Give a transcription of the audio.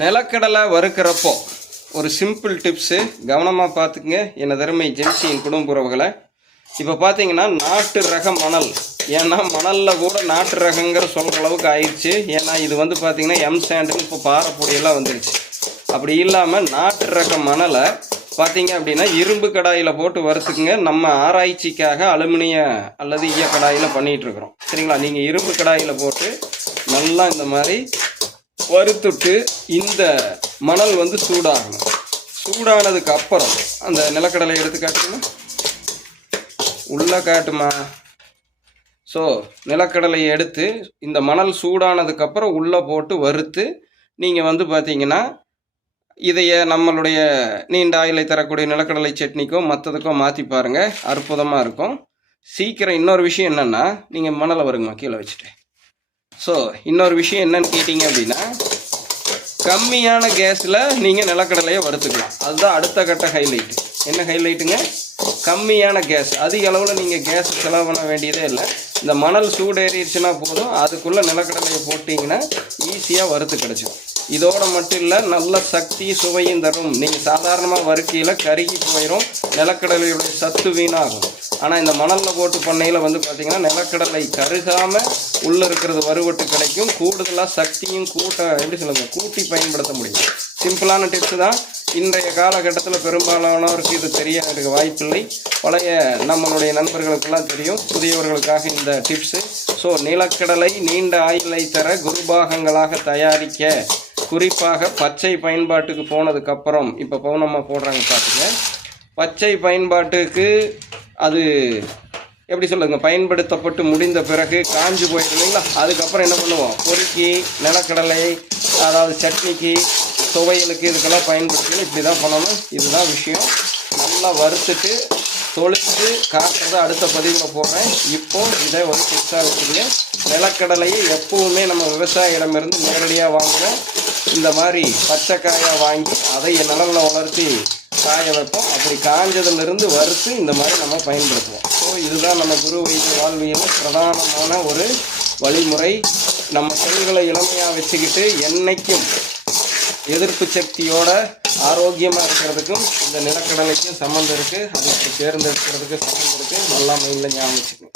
நிலக்கடலை வறுக்கிறப்போ ஒரு simple tips கவனமாக பார்த்துக்குங்க என் தருமை ஜென்சியின் குடும்ப உறவுகளை. இப்போ பார்த்தீங்கன்னா நாட்டு ரக மணல், ஏன்னா மணலில் கூட நாட்டு ரகங்கிற சொல்கிற அளவுக்கு ஆயிடுச்சு. ஏன்னா இது வந்து பார்த்திங்கன்னா எம் சாண்டுன்னு இப்போ பாறைப்பொடியெல்லாம் வந்துடுச்சு. அப்படி இல்லாமல் நாட்டு ரக மணலை பார்த்தீங்க அப்படின்னா இரும்பு கடாயில் போட்டு வறுத்துக்குங்க. நம்ம ஆராய்ச்சிக்காக அலுமினிய அல்லது ஈய கடாயில் பண்ணிகிட்ருக்குறோம், சரிங்களா? நீங்கள் இரும்பு கடாயில் போட்டு நல்லா இந்த மாதிரி வறுத்துட்டு இந்த மணல் வந்து சூடாகணும். சூடானதுக்கு அப்புறம் அந்த நிலக்கடலை எடுத்து காட்டுமா, உள்ளே காட்டுமா. ஸோ நிலக்கடலையை எடுத்து இந்த மணல் சூடானதுக்கப்புறம் உள்ளே போட்டு வறுத்து நீங்கள் வந்து பார்த்தீங்கன்னா இதைய நம்மளுடைய நீண்ட ஆயிலை தரக்கூடிய நிலக்கடலை சட்னிக்கோ மற்றதுக்கோ மாற்றி பாருங்கள், அற்புதமாக இருக்கும். சீக்கிரம் இன்னொரு விஷயம் என்னென்னா, நீங்கள் மணலை வருங்கம்மா கீழே வச்சுட்டு. ஸோ இன்னொரு விஷயம் என்னன்னு கேட்டிங்க அப்படின்னா, கம்மியான கேஸில் நீங்கள் நிலக்கடலையை வறுத்துக்கலாம். அதுதான் அடுத்த கட்ட ஹைலைட்டு. என்ன ஹைலைட்டுங்க? கம்மியான கேஸ். அதிக அளவில் நீங்கள் கேஸ் செலவு பண்ண வேண்டியதே இல்லை. இந்த மணல் சூடேறிடுச்சுன்னா போதும், அதுக்குள்ளே நிலக்கடலையை போட்டிங்கன்னா ஈஸியாக வறுத்து கிடச்சிடும். இதோட மட்டும் இல்லை, நல்ல சக்தி சுவையும் தரும். நீங்கள் சாதாரணமாக வறுக்கையில் கருகி போயிடும், நிலக்கடலையுடைய சத்து வீணாகும். ஆனால் இந்த மணலில் போட்டு பண்ணையில் வந்து பார்த்திங்கன்னா நிலக்கடலை கருகாமல் உள்ளே இருக்கிறது வறுவட்டு கிடைக்கும். கூடுதலாக சக்தியும் கூட்டி பயன்படுத்த முடியும். சிம்பிளான டிப்ஸு தான். இன்றைய காலகட்டத்தில் பெரும்பாலானவருக்கு இது தெரிய வாய்ப்பில்லை. பழைய நம்மளுடைய நண்பர்களுக்கெல்லாம் தெரியும், புதியவர்களுக்காக இந்த டிப்ஸு. ஸோ நிலக்கடலை நீண்ட ஆயுளை தர குருபாகங்களாக தயாரிக்க, குறிப்பாக பச்சை பயன்பாட்டுக்கு போனதுக்கப்புறம், இப்போ பௌர்ணமா போடுறாங்க பார்த்துங்க, பச்சை பயன்பாட்டுக்கு அது எப்படி சொல்லுங்க, பயன்படுத்தப்பட்டு முடிந்த பிறகு காஞ்சு போயிடும் இல்லைங்களா? அதுக்கப்புறம் என்ன பண்ணுவோம், பொறுக்கி நிலக்கடலை அதாவது சட்னிக்கு துவையலுக்கு இதுக்கெல்லாம் பயன்படுத்தணும். இப்படி தான் பண்ணணும். இதுதான் விஷயம். நல்லா வறுத்துட்டு தொளித்து காட்டுறதை அடுத்த பதிவில் போடுறேன். இப்போது இதை ஒரு டிப்ஸாக வச்சுக்கோங்க. நிலக்கடலையை எப்போவுமே நம்ம விவசாயிடமிருந்து நேரடியாக வாங்குவோம். இந்த மாதிரி பச்சைக்காயாக வாங்கி அதை நிலவில் வளர்த்தி காய வைப்போம். அப்படி காஞ்சதிலிருந்து வறுத்து இந்த மாதிரி நம்ம பயன்படுத்துவோம். ஸோ இதுதான் நம்ம குரு வைத்திய வாழ்வியல் பிரதானமான ஒரு வழிமுறை. நம்ம செல்களை இளமையாக வச்சுக்கிட்டு என்னைக்கும் எதிர்ப்பு சக்தியோட ஆரோக்கியமாக இருக்கிறதுக்கும் இந்த நிலக்கடலைக்கும் சம்மந்தம் இருக்குது. அதுக்கு தேர்ந்தெடுக்கிறதுக்கு சம்மந்தம் இருக்குது. நல்லா மைண்டில் ஞாபகம் வச்சுக்கணும்.